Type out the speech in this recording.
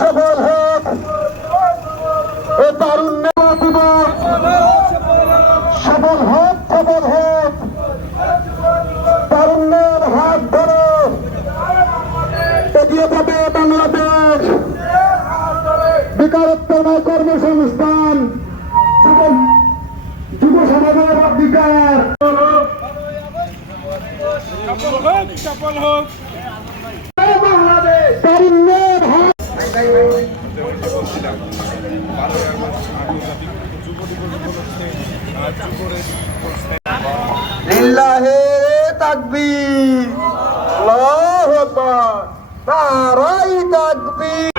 সফল হোক এ তারুণ্য দিবস, সফল হোক তারুণ্যের হাত ধরে এগিয়ে যাবে বাংলাদেশ। বেকারত্বময় কর্মসংস্থান, যুব সমাজের অধিকার। সফল হোক বাংলাদেশ তারুণ্যের হাত। লিল্লাহে তাকবীর, আল্লাহু আকবার, নারায়ে তাকবীর।